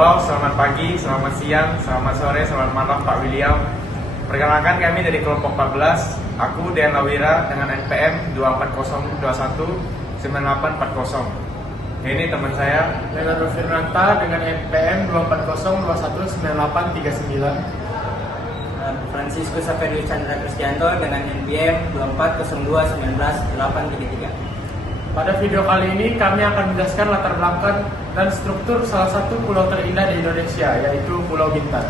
Halo, selamat pagi, selamat siang, selamat sore, selamat malam Pak William. Perkenalkan kami dari kelompok 14. Aku Dean Lawira dengan NPM 240219840. Ini teman saya Leonardo Firnanta dengan NPM 240219839. Francisco Saverio Chandra Kristianto dengan NPM 240219833. Pada video kali ini kami akan menjelaskan latar belakang dan struktur salah satu pulau terindah di Indonesia, yaitu Pulau Bintan.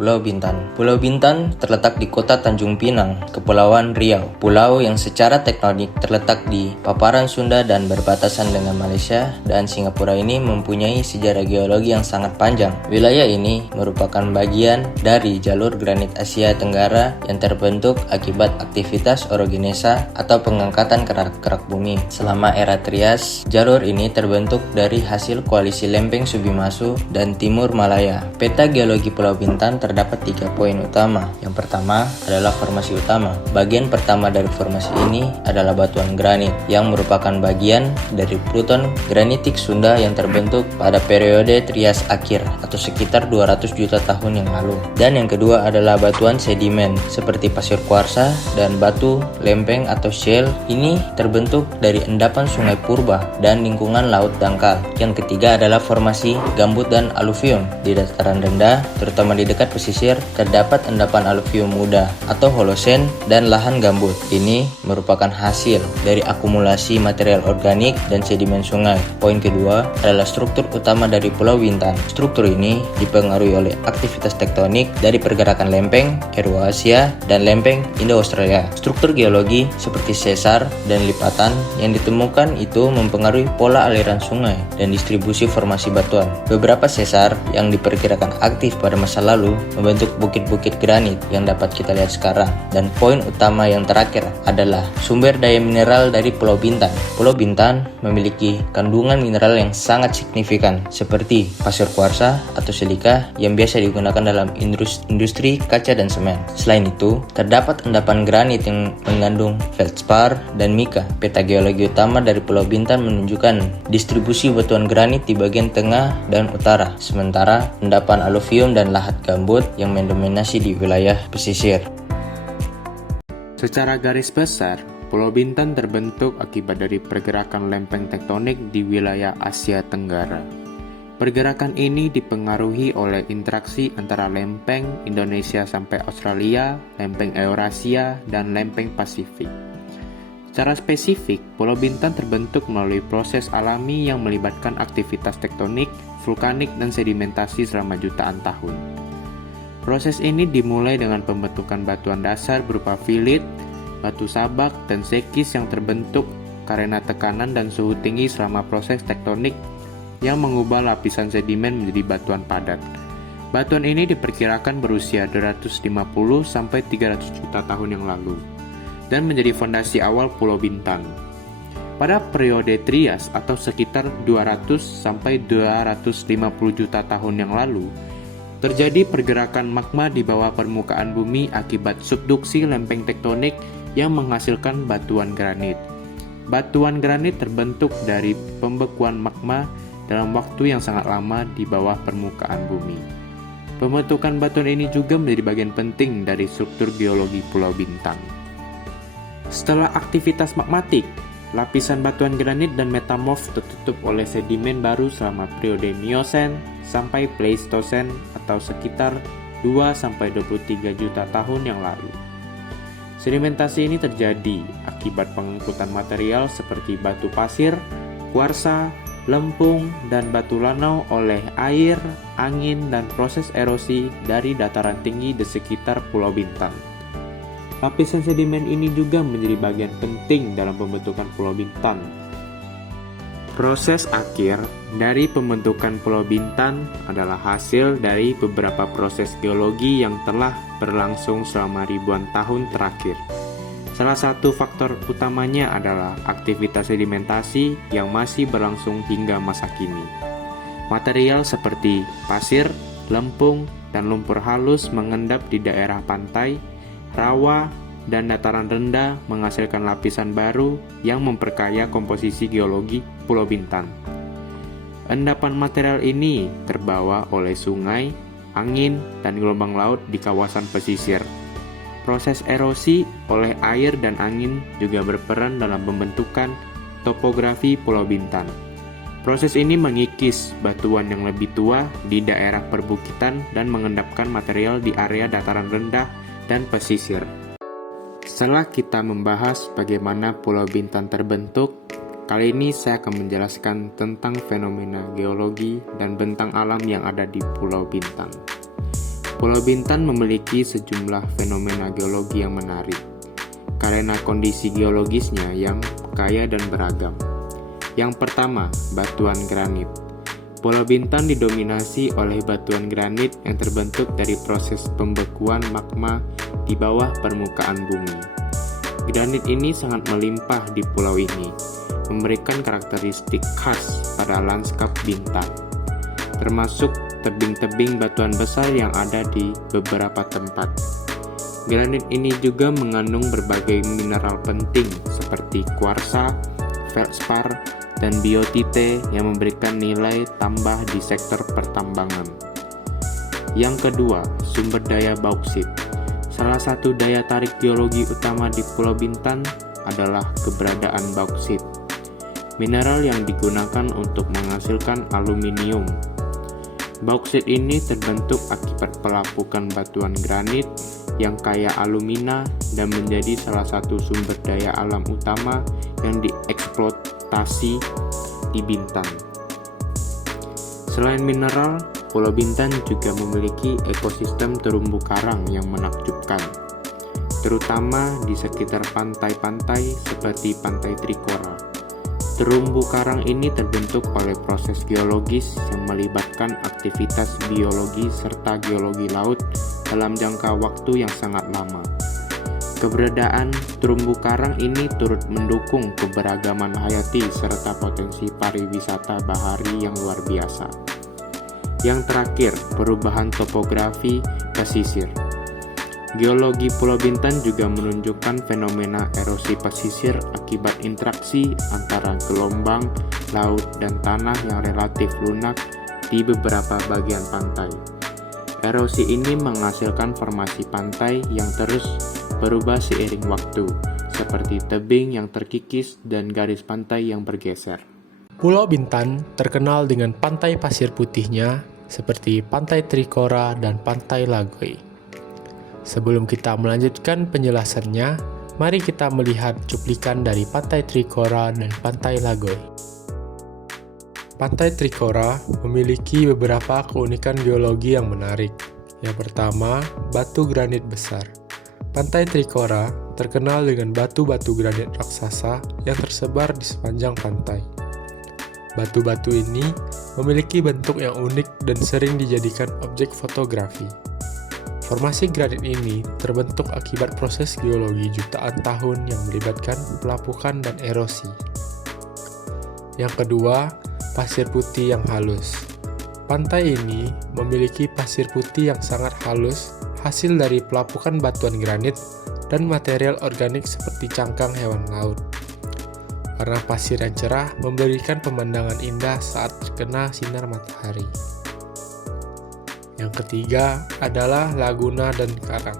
Pulau Bintan. Pulau Bintan terletak di kota Tanjung Pinang, Kepulauan Riau. Pulau yang secara tektonik terletak di paparan Sunda dan berbatasan dengan Malaysia dan Singapura ini mempunyai sejarah geologi yang sangat panjang. Wilayah ini merupakan bagian dari jalur granit Asia Tenggara yang terbentuk akibat aktivitas orogenesa atau pengangkatan kerak bumi. Selama era Trias, jalur ini terbentuk dari hasil koalisi lempeng Subimasu dan Timur Malaya. Peta geologi Pulau Bintan terdapat 3 poin utama. Yang pertama adalah formasi utama. Bagian pertama dari formasi ini adalah batuan granit yang merupakan bagian dari Pluton granitik Sunda yang terbentuk pada periode Trias akhir atau sekitar 200 juta tahun yang lalu. Dan yang kedua adalah batuan sedimen seperti pasir kuarsa dan batu lempeng atau shale. Ini terbentuk dari endapan sungai purba dan lingkungan laut dangkal. Yang ketiga adalah formasi gambut dan aluvium. Di dataran rendah, terutama di dekat pesisir, terdapat endapan aluvium muda atau holosen dan lahan gambut. Ini merupakan hasil dari akumulasi material organik dan sedimen sungai. Poin kedua adalah struktur utama dari Pulau Bintan. Struktur ini dipengaruhi oleh aktivitas tektonik dari pergerakan lempeng Eurasia dan lempeng Indo-Australia. Struktur geologi seperti sesar dan lipatan yang ditemukan itu mempengaruhi pola aliran sungai dan distribusi formasi batuan. Beberapa sesar yang diperkirakan aktif pada masa lalu membentuk bukit-bukit granit yang dapat kita lihat sekarang. Dan poin utama yang terakhir adalah sumber daya mineral dari Pulau Bintan. Pulau Bintan memiliki kandungan mineral yang sangat signifikan seperti pasir kuarsa atau silika yang biasa digunakan dalam industri kaca dan semen. Selain itu, terdapat endapan granit yang mengandung feldspar dan mika. Peta geologi utama dari Pulau Bintan menunjukkan distribusi batuan granit di bagian tengah dan utara, sementara endapan aluvium dan lahat gambut yang mendominasi di wilayah pesisir. Secara garis besar, Pulau Bintan terbentuk akibat dari pergerakan lempeng tektonik di wilayah Asia Tenggara. Pergerakan ini dipengaruhi oleh interaksi antara lempeng Indonesia sampai Australia, lempeng Eurasia, dan lempeng Pasifik. Secara spesifik, Pulau Bintan terbentuk melalui proses alami yang melibatkan aktivitas tektonik, vulkanik, dan sedimentasi selama jutaan tahun. Proses ini dimulai dengan pembentukan batuan dasar berupa filit, batu sabak, dan sekis yang terbentuk karena tekanan dan suhu tinggi selama proses tektonik yang mengubah lapisan sedimen menjadi batuan padat. Batuan ini diperkirakan berusia 250 sampai 300 juta tahun yang lalu dan menjadi fondasi awal Pulau Bintan. Pada periode Trias atau sekitar 200 sampai 250 juta tahun yang lalu, terjadi pergerakan magma di bawah permukaan bumi akibat subduksi lempeng tektonik yang menghasilkan batuan granit. Batuan granit terbentuk dari pembekuan magma dalam waktu yang sangat lama di bawah permukaan bumi. Pembentukan batuan ini juga menjadi bagian penting dari struktur geologi Pulau Bintan. Setelah aktivitas magmatik, lapisan batuan granit dan metamorf tertutup oleh sedimen baru selama periode Miosen sampai Pleistosen atau sekitar 2-23 juta tahun yang lalu. Sedimentasi ini terjadi akibat pengangkutan material seperti batu pasir, kuarsa, lempung, dan batu lanau oleh air, angin, dan proses erosi dari dataran tinggi di sekitar Pulau Bintan. Lapisan sedimen ini juga menjadi bagian penting dalam pembentukan Pulau Bintan. Proses akhir dari pembentukan Pulau Bintan adalah hasil dari beberapa proses geologi yang telah berlangsung selama ribuan tahun terakhir. Salah satu faktor utamanya adalah aktivitas sedimentasi yang masih berlangsung hingga masa kini. Material seperti pasir, lempung, dan lumpur halus mengendap di daerah pantai, rawa, dan dataran rendah menghasilkan lapisan baru yang memperkaya komposisi geologi Pulau Bintan. Endapan material ini terbawa oleh sungai, angin, dan gelombang laut di kawasan pesisir. Proses erosi oleh air dan angin juga berperan dalam pembentukan topografi Pulau Bintan. Proses ini mengikis batuan yang lebih tua di daerah perbukitan dan mengendapkan material di area dataran rendah dan pesisir. Setelah kita membahas bagaimana Pulau Bintan terbentuk, kali ini saya akan menjelaskan tentang fenomena geologi dan bentang alam yang ada di Pulau Bintan. Pulau Bintan memiliki sejumlah fenomena geologi yang menarik, karena kondisi geologisnya yang kaya dan beragam. Yang pertama, batuan granit. Pulau Bintan didominasi oleh batuan granit yang terbentuk dari proses pembekuan magma di bawah permukaan bumi. Granit ini sangat melimpah di pulau ini, memberikan karakteristik khas pada lanskap Bintan, termasuk tebing-tebing batuan besar yang ada di beberapa tempat. Granit ini juga mengandung berbagai mineral penting seperti kuarsa, feldspar, dan biotite yang memberikan nilai tambah di sektor pertambangan. Yang kedua, sumber daya bauksit. Salah satu daya tarik geologi utama di Pulau Bintan adalah keberadaan bauksit, mineral yang digunakan untuk menghasilkan aluminium. Bauksit ini terbentuk akibat pelapukan batuan granit yang kaya alumina dan menjadi salah satu sumber daya alam utama yang dieksploitasi di Bintan. Selain mineral, Pulau Bintan juga memiliki ekosistem terumbu karang yang menakjubkan, terutama di sekitar pantai-pantai seperti Pantai Trikora. Terumbu karang ini terbentuk oleh proses geologis yang melibatkan aktivitas biologi serta geologi laut dalam jangka waktu yang sangat lama. Keberadaan terumbu karang ini turut mendukung keberagaman hayati serta potensi pariwisata bahari yang luar biasa. Yang terakhir, perubahan topografi pesisir. Geologi Pulau Bintan juga menunjukkan fenomena erosi pesisir akibat interaksi antara gelombang, laut, dan tanah yang relatif lunak di beberapa bagian pantai. Erosi ini menghasilkan formasi pantai yang terus berubah seiring waktu, seperti tebing yang terkikis dan garis pantai yang bergeser. Pulau Bintan terkenal dengan pantai pasir putihnya seperti Pantai Trikora dan Pantai Lagoy. Sebelum kita melanjutkan penjelasannya, mari kita melihat cuplikan dari Pantai Trikora dan Pantai Lagoy. Pantai Trikora memiliki beberapa keunikan geologi yang menarik. Yang pertama, batu granit besar. Pantai Trikora terkenal dengan batu-batu granit raksasa yang tersebar di sepanjang pantai. Batu-batu ini memiliki bentuk yang unik dan sering dijadikan objek fotografi. Formasi granit ini terbentuk akibat proses geologi jutaan tahun yang melibatkan pelapukan dan erosi. Yang kedua, pasir putih yang halus. Pantai ini memiliki pasir putih yang sangat halus, hasil dari pelapukan batuan granit dan material organik seperti cangkang hewan laut. Warna pasir yang cerah memberikan pemandangan indah saat terkena sinar matahari. Yang ketiga adalah laguna dan karang.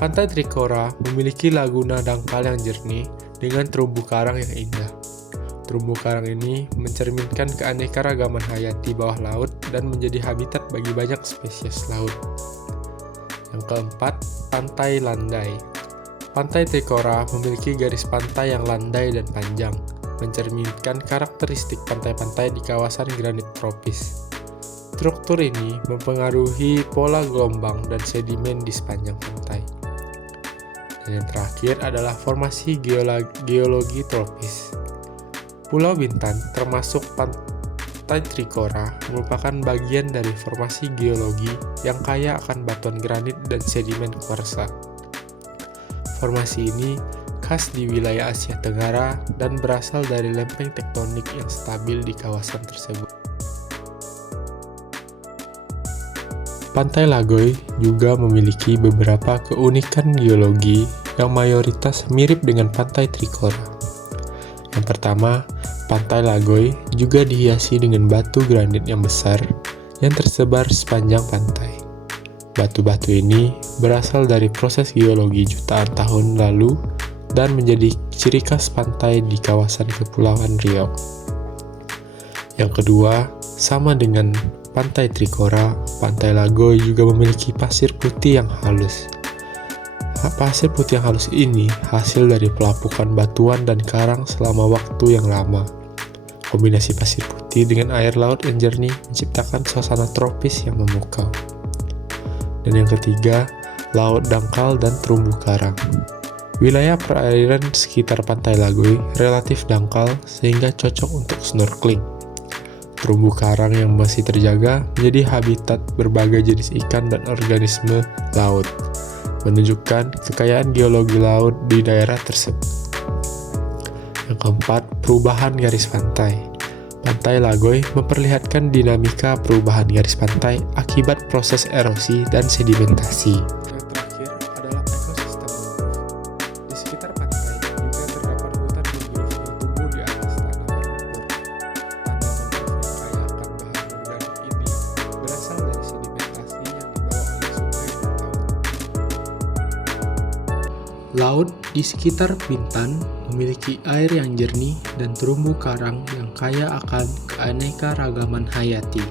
Pantai Trikora memiliki laguna dangkal yang jernih dengan terumbu karang yang indah. Terumbu karang ini mencerminkan keanekaragaman hayati bawah laut dan menjadi habitat bagi banyak spesies laut. Yang keempat, pantai landai. Pantai Trikora memiliki garis pantai yang landai dan panjang, mencerminkan karakteristik pantai-pantai di kawasan granit tropis. Struktur ini mempengaruhi pola gelombang dan sedimen di sepanjang pantai. Dan yang terakhir adalah formasi geologi tropis. Pulau Bintan, termasuk Pantai Trikora, merupakan bagian dari formasi geologi yang kaya akan batuan granit dan sedimen kuarsa. Formasi ini khas di wilayah Asia Tenggara dan berasal dari lempeng tektonik yang stabil di kawasan tersebut. Pantai Lagoy juga memiliki beberapa keunikan geologi yang mayoritas mirip dengan Pantai Trikora. Yang pertama, Pantai Lagoy juga dihiasi dengan batu granit yang besar yang tersebar sepanjang pantai. Batu-batu ini berasal dari proses geologi jutaan tahun lalu dan menjadi ciri khas pantai di kawasan Kepulauan Riau. Yang kedua, sama dengan Pantai Trikora, Pantai Lagoy juga memiliki pasir putih yang halus. Pasir putih yang halus ini hasil dari pelapukan batuan dan karang selama waktu yang lama. Kombinasi pasir putih dengan air laut yang jernih menciptakan suasana tropis yang memukau. Dan yang ketiga, laut dangkal dan terumbu karang. Wilayah perairan sekitar Pantai Lagoy relatif dangkal sehingga cocok untuk snorkeling. Terumbu karang yang masih terjaga menjadi habitat berbagai jenis ikan dan organisme laut, menunjukkan kekayaan geologi laut di daerah tersebut. Yang keempat, perubahan garis pantai. Pantai Lagoy memperlihatkan dinamika perubahan garis pantai akibat proses erosi dan sedimentasi. Yang terakhir adalah ekosistem mangrove. Di sekitar pantai juga terdapat hutan mangrove yang tumbuh di atas tanah berlumpur. Tanah mangrove yang kaya akan bahan organik ini berasal dari sedimentasi yang dibawa oleh sungai dan laut. Laut di sekitar Bintan memiliki air yang jernih dan terumbu karang yang kaya akan keanekaragaman hayati.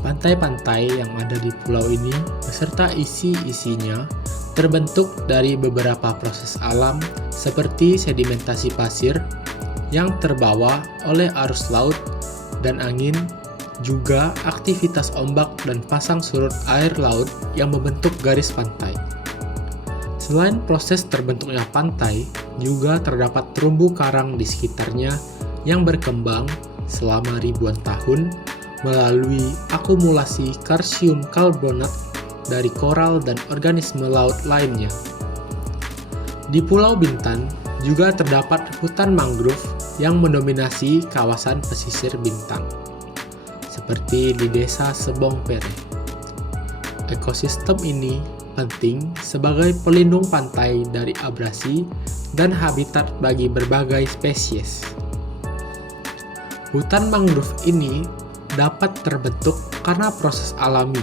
Pantai-pantai yang ada di pulau ini beserta isi-isinya terbentuk dari beberapa proses alam seperti sedimentasi pasir yang terbawa oleh arus laut dan angin, juga aktivitas ombak dan pasang surut air laut yang membentuk garis pantai. Selain proses terbentuknya pantai, juga terdapat terumbu karang di sekitarnya yang berkembang selama ribuan tahun melalui akumulasi kalsium karbonat dari koral dan organisme laut lainnya. Di Pulau Bintan juga terdapat hutan mangrove yang mendominasi kawasan pesisir Bintan, seperti di desa Sebongpere. Ekosistem ini penting sebagai pelindung pantai dari abrasi dan habitat bagi berbagai spesies. Hutan mangrove ini dapat terbentuk karena proses alami,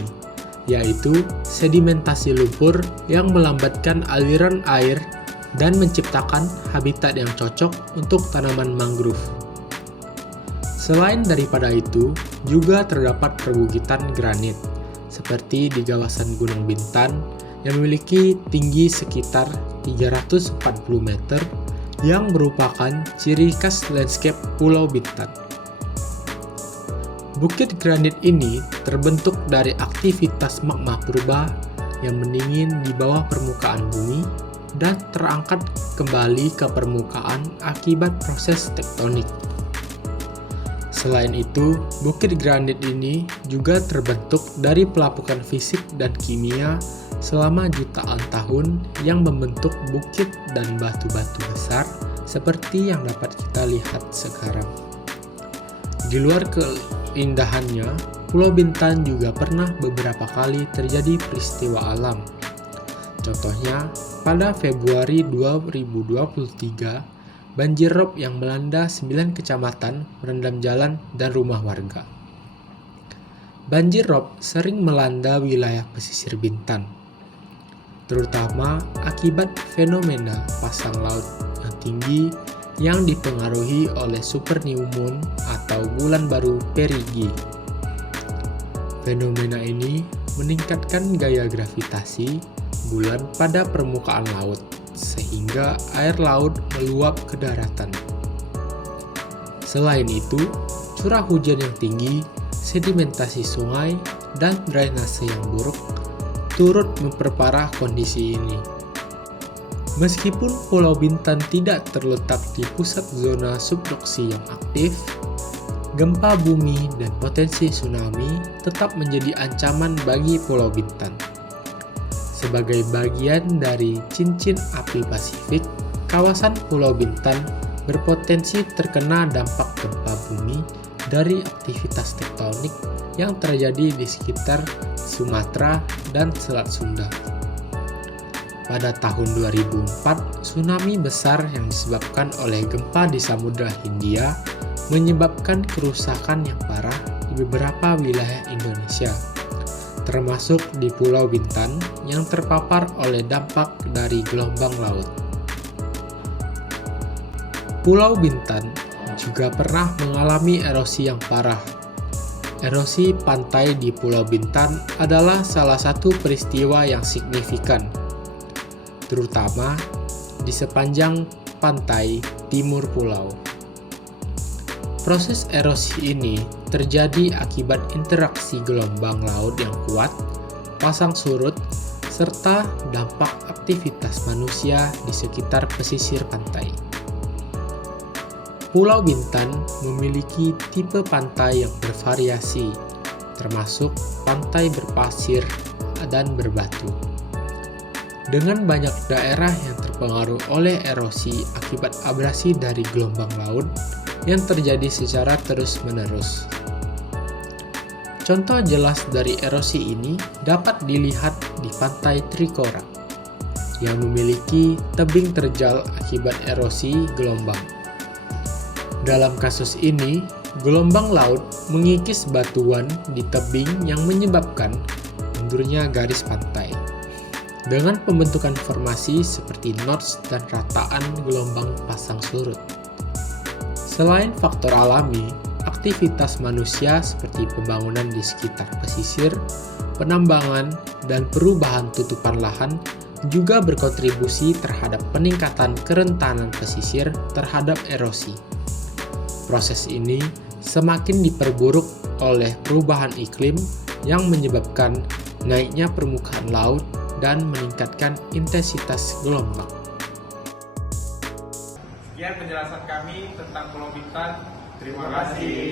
yaitu sedimentasi lumpur yang melambatkan aliran air dan menciptakan habitat yang cocok untuk tanaman mangrove. Selain daripada itu, juga terdapat perbukitan granit, seperti di kawasan Gunung Bintan yang memiliki tinggi sekitar 340 meter yang merupakan ciri khas landscape Pulau Bintan. Bukit granit ini terbentuk dari aktivitas magma purba yang mendingin di bawah permukaan bumi dan terangkat kembali ke permukaan akibat proses tektonik. Selain itu, bukit granit ini juga terbentuk dari pelapukan fisik dan kimia selama jutaan tahun yang membentuk bukit dan batu-batu besar seperti yang dapat kita lihat sekarang. Di luar keindahannya, Pulau Bintan juga pernah beberapa kali terjadi peristiwa alam. Contohnya, pada Februari 2023, banjir rob yang melanda 9 kecamatan merendam jalan dan rumah warga. Banjir rob sering melanda wilayah pesisir Bintan, terutama akibat fenomena pasang laut yang tinggi yang dipengaruhi oleh super new moon atau bulan baru Perigi. Fenomena ini meningkatkan gaya gravitasi bulan pada permukaan laut, sehingga air laut meluap ke daratan. Selain itu, curah hujan yang tinggi, sedimentasi sungai, dan drainase yang buruk turut memperparah kondisi ini. Meskipun Pulau Bintan tidak terletak di pusat zona subduksi yang aktif, gempa bumi dan potensi tsunami tetap menjadi ancaman bagi Pulau Bintan. Sebagai bagian dari cincin api Pasifik, kawasan Pulau Bintan berpotensi terkena dampak gempa bumi dari aktivitas tektonik yang terjadi di sekitar Sumatera dan Selat Sunda. Pada tahun 2004, tsunami besar yang disebabkan oleh gempa di Samudra Hindia menyebabkan kerusakan yang parah di beberapa wilayah Indonesia, termasuk di Pulau Bintan yang terpapar oleh dampak dari gelombang laut. Pulau Bintan juga pernah mengalami erosi yang parah. Erosi pantai di Pulau Bintan adalah salah satu peristiwa yang signifikan, terutama di sepanjang pantai timur pulau. Proses erosi ini terjadi akibat interaksi gelombang laut yang kuat, pasang surut, serta dampak aktivitas manusia di sekitar pesisir pantai. Pulau Bintan memiliki tipe pantai yang bervariasi, termasuk pantai berpasir dan berbatu. Dengan banyak daerah yang terpengaruh oleh erosi akibat abrasi dari gelombang laut yang terjadi secara terus-menerus. Contoh jelas dari erosi ini dapat dilihat di Pantai Trikora, yang memiliki tebing terjal akibat erosi gelombang. Dalam kasus ini, gelombang laut mengikis batuan di tebing yang menyebabkan mundurnya garis pantai, dengan pembentukan formasi seperti notch dan rataan gelombang pasang surut. Selain faktor alami, aktivitas manusia seperti pembangunan di sekitar pesisir, penambangan, dan perubahan tutupan lahan juga berkontribusi terhadap peningkatan kerentanan pesisir terhadap erosi. Proses ini semakin diperburuk oleh perubahan iklim yang menyebabkan naiknya permukaan laut dan meningkatkan intensitas gelombang. Sekian penjelasan kami tentang Pulau Bintan. Terima kasih.